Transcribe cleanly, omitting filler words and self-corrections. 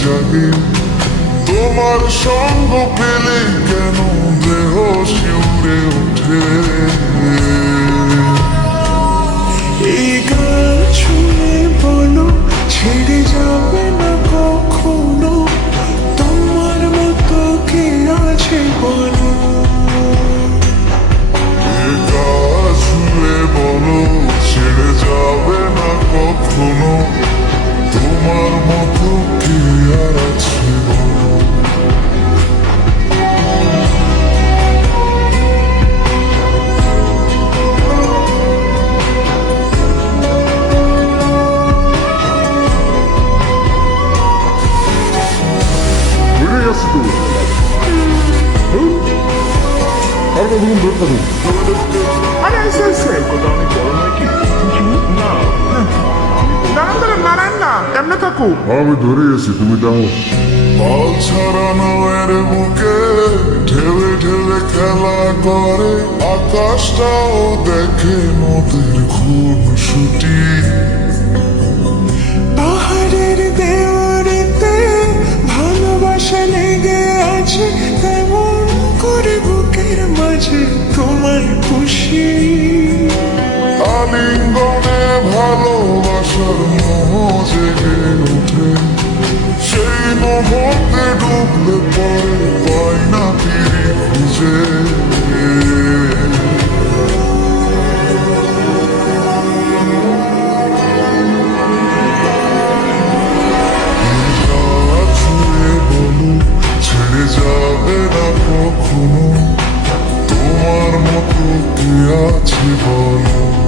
জাগে তোমার সঙ্গ পেলে কেন দেহ শিউরে ওঠে এই গান শুনে বলো ছেড়ে যাবে না কখনো তোমার মতো কে আছে বলো ছুঁয়ে বলো ছেড়ে যাবে না কখনো তোমার মতো কি আর আছে বলো বেড়ে গেছে তো আর কতক্ষণ ধরে থাকুন আরে এসে এসে কথা অনেক বড় নয় কি না দাঁড়ান দাঁড়ান নারায়ণ না কেমনে থাকু আমি ধরে গেছি তুমি দাও পাল ছাড়ানো এর বুকে ঢেলে ঢেলে খেলা করে আকাশটাও দেখে নদীর খুন ছুটি পাহাড়ের দেওয়ারেতে ভালোবাসা লেগে আছে তেমন করে বুকের মাঝে তোমায় খুশি আলিঙ্গনে ভালোবাসার মোহ জেগে ওঠে সেই মুহূর্তে ডুবলে পরে পাই না ফিরে খুঁজে ছুঁয়ে বলো ছেড়ে যাবে না কখনো তোমার মতো কি আছে বলো